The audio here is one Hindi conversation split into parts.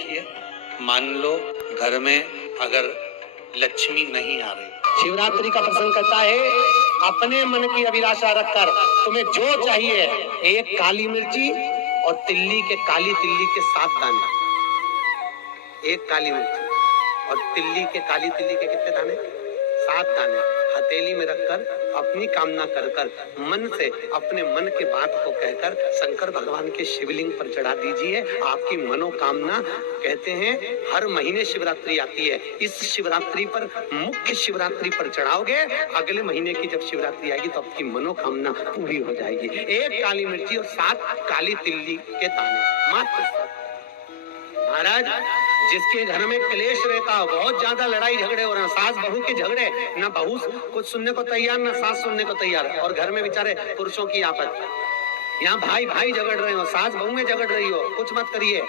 देखिए, मान लो घर में अगर लक्ष्मी नहीं आ रही, शिवरात्रि का प्रसंग कहता है अपने मन की अभिलाषा रखकर तुम्हें जो चाहिए, एक काली मिर्ची और काली तिल्ली के 7 दाने, एक काली मिर्ची और काली तिल्ली के कितने दाने? 7 दाने हथेली में रखकर अपनी कामना कर कर मन से अपने मन के बात को कहकर शंकर भगवान के शिवलिंग पर चढ़ा दीजिए। आपकी मनोकामना, कहते हैं हर महीने शिवरात्रि आती है, इस शिवरात्रि पर, मुख्य शिवरात्रि पर चढ़ाओगे, अगले महीने की जब शिवरात्रि आएगी तो आपकी मनोकामना पूरी हो जाएगी। एक काली मिर्ची और 7 काली तिल्ली के दाने मात्र। महाराज, जिसके घर में क्लेश रहता हो, बहुत ज्यादा लड़ाई झगड़े हो रहे हैं, सास बहू के झगड़े, ना बहू कुछ सुनने को तैयार ना सास सुनने को तैयार, और घर में बेचारे पुरुषों की आपत, यहाँ भाई भाई झगड़ रहे हो, सास बहू में झगड़ रही हो, कुछ मत करिए।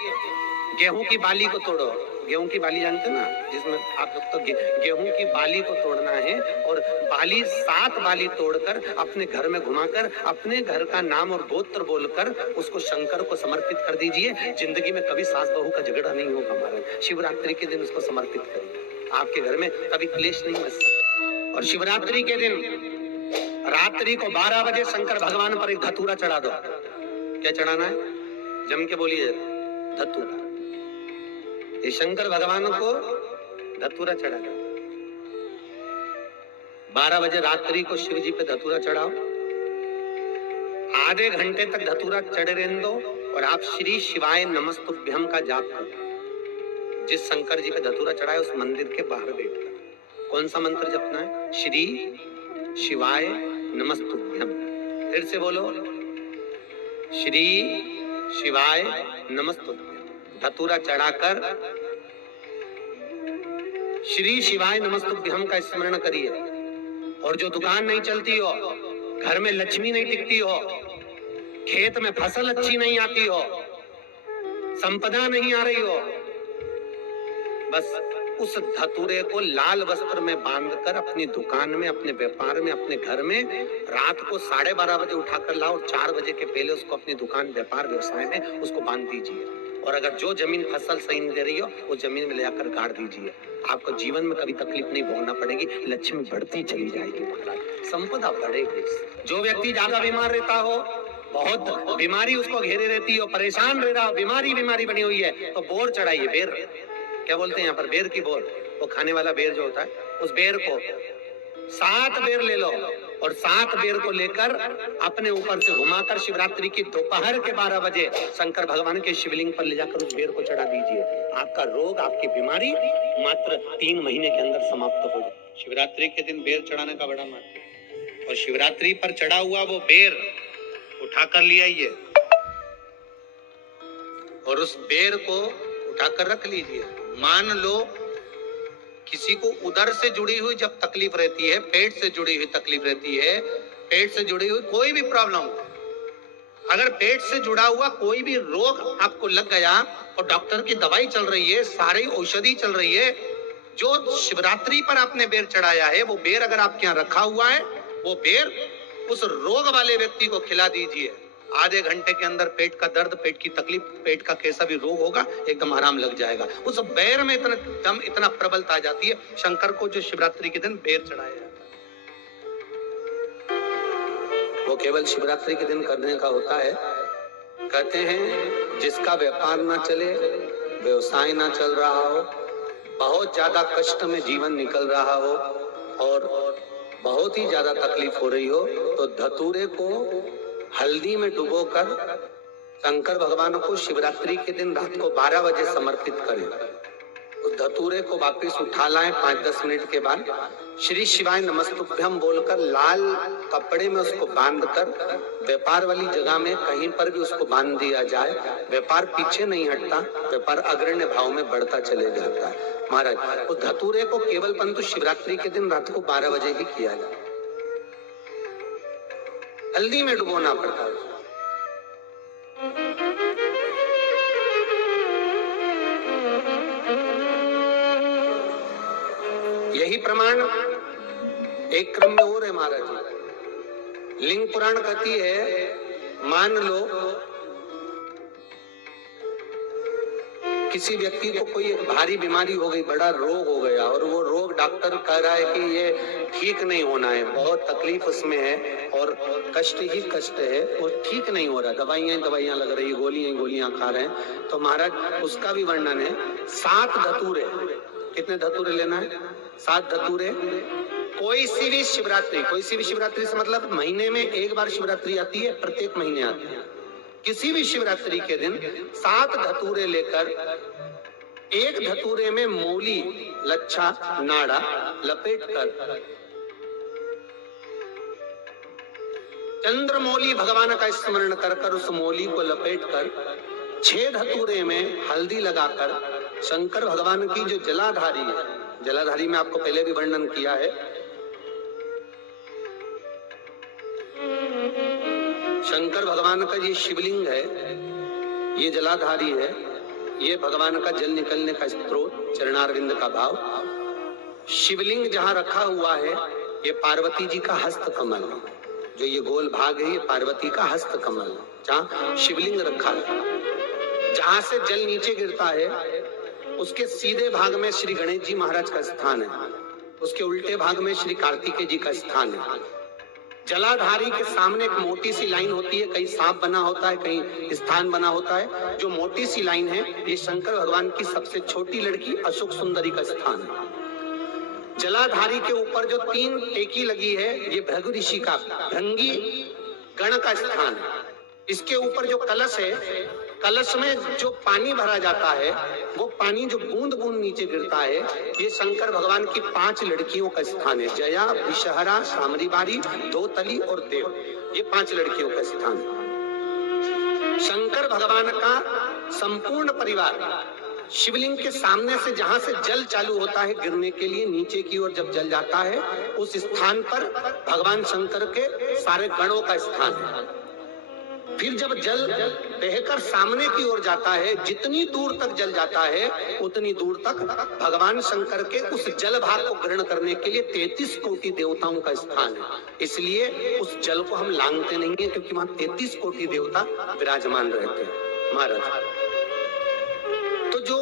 गेहूं की बाली को तोड़ो, गेहूं की बाली जानते ना, जिसमें आप लोग तो गेहूं की बाली को तोड़ना है, और बाली 7 बाली तोड़कर अपने घर में घुमाकर अपने घर का नाम और गोत्र बोलकर उसको शंकर को समर्पित कर दीजिए। जिंदगी में कभी सास बहू का झगड़ा नहीं होगा। हमारे शिवरात्रि के दिन उसको समर्पित करिए, आपके घर में कभी क्लेश नहीं बच सकता। और शिवरात्रि के दिन रात्रि को 12 बजे शंकर भगवान पर एक धतूरा चढ़ा दो। क्या चढ़ाना है? जम के बोलिए, धतूरा। ये शंकर भगवान को धतूरा चढ़ा दो। 12 बजे रात्रि को शिव जी पे धतूरा चढ़ाओ, आधे घंटे तक धतूरा चढ़े रहने दो, और आप श्री शिवाय नमस्तुभ्यम का जाप करो। जिस शंकर जी पे धतूरा चढ़ाए उस मंदिर के बाहर बैठकर कौन सा मंत्र जपना है? श्री शिवाय नमस्तुभ्यम। फिर से बोलो, श्री शिवाय नमस्तुभ्यम। धतूरा चढ़ाकर श्री शिवाय नमस्तुभ्यम का स्मरण करिए। और जो दुकान नहीं चलती हो, घर में लक्ष्मी नहीं टिकती हो, खेत में फसल अच्छी नहीं आती हो, संपदा नहीं आ रही हो, बस उस धतूरे को लाल वस्त्र में बांधकर अपनी दुकान में, अपने व्यापार में, अपने घर में रात को 12:30 बजे उठाकर लाओ, और 4 बजे के पहले उसको अपनी दुकान, व्यापार, व्यवसाय में उसको बांध दीजिए। और अगर जो जमीन फसल सही नहीं दे रही हो, वो जमीन में ले जाकर गाड़ दीजिए। आपको जीवन में कभी तकलीफ नहीं भोगना पड़ेगी, लक्ष्मी बढ़ती चली जाएगी, संपदा बढ़ेगी। जो व्यक्ति ज्यादा बीमार रहता हो, बहुत बीमारी उसको घेरे रहती हो, परेशान रह रहा हो, बीमारी बनी हुई है, तो बोर चढ़ाइए। बेर, क्या बोलते हैं यहाँ पर? बेर की बोर, वो खाने वाला बेर जो होता है, उस बेर को 7 बेर ले लो, और 7 बेर को लेकर अपने ऊपर से घुमाकर शिवरात्रि की दोपहर के 12 बजे शंकर भगवान के शिवलिंग पर ले जाकर उस बेर को चढ़ा दीजिए। आपका रोग, आपकी बीमारी मात्र 3 महीने के अंदर समाप्त हो जाए। शिवरात्रि के दिन बेर चढ़ाने का बड़ा महत्व है। और शिवरात्रि पर चढ़ा हुआ वो बेर उठाकर ले आइए, और उस बेर को उठाकर रख लीजिए। मान लो किसी को उदर से जुड़ी हुई जब तकलीफ रहती है, पेट से जुड़ी हुई तकलीफ रहती है, पेट से जुड़ी हुई कोई भी प्रॉब्लम हो, अगर पेट से जुड़ा हुआ कोई भी रोग आपको लग गया और डॉक्टर की दवाई चल रही है, सारी औषधि चल रही है, जो शिवरात्रि पर आपने बेर चढ़ाया है, वो बेर अगर आपके यहाँ रखा हुआ है, वो बेर उस रोग वाले व्यक्ति को खिला दीजिए। आधे घंटे के अंदर पेट का दर्द, पेट की तकलीफ, पेट का कैसा भी रोग होगा, एकदम आराम लग जाएगा। उस बेर में इतना दम, इतना प्रबलता आ जाती है शंकर को, जो शिवरात्रि के दिन बेर चढ़ाया जाता है। वो केवल शिवरात्रि के दिन करने का होता है। कहते हैं जिसका व्यापार ना चले, व्यवसाय ना चल रहा हो, बहुत ज्यादा कष्ट में जीवन निकल रहा हो, और बहुत ही ज्यादा तकलीफ हो रही हो, तो धतूरे को हल्दी में डुबोकर शंकर भगवान को शिवरात्रि के दिन रात को 12 बजे समर्पित करें। उस धतूरे को वापस उठा लाएं 5-10 मिनट के बाद, श्री शिवाय नमस्तुभ्यम बोलकर लाल कपड़े में उसको बांधकर व्यापार वाली जगह में कहीं पर भी उसको बांध दिया जाए। व्यापार पीछे नहीं हटता, व्यापार अग्रण्य भाव में बढ़ता चले जाता है। महाराज, उस धतूरे को केवल परंतु शिवरात्रि के दिन रात को 12 बजे ही किया जाए, हल्दी में डुबोना पड़ता है। यही प्रमाण एक क्रम में और है महाराज। लिंग पुराण कहती है, मान लो किसी व्यक्ति को कोई एक भारी बीमारी हो गई, बड़ा रोग हो गया, और वो रोग डॉक्टर कह रहा है कि ये ठीक नहीं होना है, बहुत तकलीफ उसमें है और कष्ट ही कष्ट है, वो ठीक नहीं हो रहा, दवाइयां लग रही, गोलियां खा रहे हैं, तो महाराज उसका भी वर्णन है। 7 धतूरे, कितने धतूरे लेना है? 7 धतूरे। कोई सी भी शिवरात्रि से मतलब महीने में एक बार शिवरात्रि आती है, प्रत्येक महीने आती है। किसी भी शिवरात्रि के दिन 7 धतूरे लेकर, एक धतूरे में मूली, लच्छा, नाड़ा लपेटकर चंद्रमौली भगवान का स्मरण कर उस मौली को लपेटकर 6 धतूरे में हल्दी लगाकर शंकर भगवान की जो जलाधारी है, जलाधारी में आपको पहले भी वर्णन किया है, शंकर भगवान का ये शिवलिंग है, ये जलाधारी है, ये भगवान का जल निकलने का स्रोत, चरणारविंद का भाव। शिवलिंग जहां रखा हुआ है ये पार्वती जी का हस्त कमल, जो ये गोल भाग है ये पार्वती का हस्त कमल, जहां शिवलिंग रखा है। जहां से जल नीचे गिरता है उसके सीधे भाग में श्री गणेश जी महाराज का स्थान है, उसके उल्टे भाग में श्री कार्तिकेय जी का स्थान है। जलाधारी के सामने एक मोटी सी लाइन होती है, कहीं सांप बना होता है, कहीं स्थान बना होता है। जो मोटी सी लाइन है ये शंकर भगवान की सबसे छोटी लड़की अशोक सुंदरी का स्थान है। जलाधारी के ऊपर जो 3 टेकी लगी है ये भृगु ऋषि का भृंगी गण का स्थान है। इसके ऊपर जो कलश है, कलश में जो पानी भरा जाता है वो पानी जो बूंद बूंद नीचे गिरता है ये शंकर भगवान की 5 लड़कियों का स्थान है। जया, विषहरा, सामरीबारी, दोतली और देव, ये 5 लड़कियों का स्थान है। शंकर भगवान का संपूर्ण परिवार शिवलिंग के सामने से जहां से जल चालू होता है गिरने के लिए नीचे की ओर, जब जल जाता है उस स्थान पर भगवान शंकर के सारे गणों का स्थान है। फिर जब जल बहकर सामने की ओर जाता है, जितनी दूर तक जल जाता है उतनी दूर तक भगवान शंकर के उस जल भाग को ग्रहण करने के लिए 33 कोटि देवताओं का स्थान है। इसलिए उस जल को हम लांघते नहीं है, क्योंकि वहां 33 कोटि देवता विराजमान रहते हैं महाराज। तो जो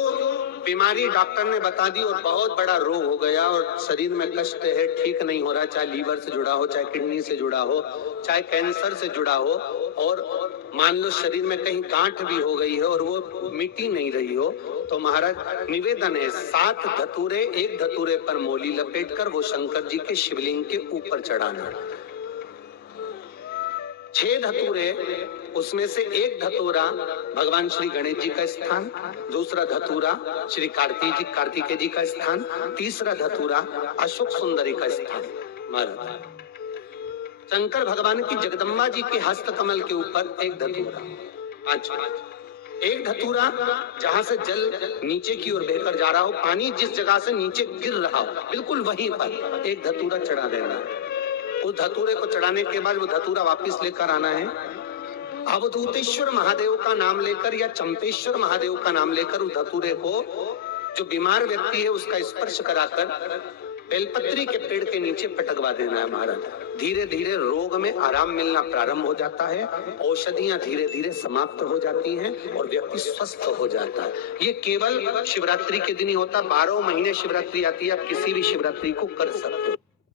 बीमारी डॉक्टर ने बता दी और बहुत बड़ा रोग हो गया और शरीर में कष्ट है, ठीक नहीं हो रहा, चाहे लीवर से जुड़ा हो, चाहे किडनी से जुड़ा हो, चाहे कैंसर से जुड़ा हो, और मान लो शरीर में कहीं गांठ भी हो गई है और वो मिटी नहीं रही हो, तो महाराज निवेदन है 7 धतूरे, एक धतूरे पर मोली लपेटकर वो शंकर जी के शिवलिंग के ऊपर चढ़ाना। 6 धतूरे, उसमें से एक धतूरा भगवान श्री गणेश जी का स्थान, दूसरा धतूरा श्री कार्तिकेय जी का स्थान, तीसरा धतूरा अशोक सुंदरी का स्थान। महाराज शंकर भगवान की जगदम्बा जी के हस्त कमल के ऊपर एक धतूरा। एक धतूरा जहां से जल नीचे की ओर बहकर जा रहा हो, पानी जिस जगह से नीचे गिर रहा हो बिल्कुल वहीं पर एक धतूरा चढ़ा देना। उस धतूरे को चढ़ाने के बाद वो धतूरा वापस लेकर आना है। अवधूतेश्वर महादेव का नाम लेकर या चंपेश्वर महादेव का नाम लेकर उस धतूरे को, जो बीमार व्यक्ति है उसका स्पर्श कराकर बेलपत्री के पेड़ के नीचे पटकवा देना है महाराज। धीरे धीरे रोग में आराम मिलना प्रारंभ हो जाता है, औषधियां धीरे धीरे समाप्त हो जाती हैं और व्यक्ति स्वस्थ हो जाता है। ये केवल शिवरात्रि के दिन ही होता, 12 महीने शिवरात्रि आती है, आप किसी भी शिवरात्रि को कर सकते हो।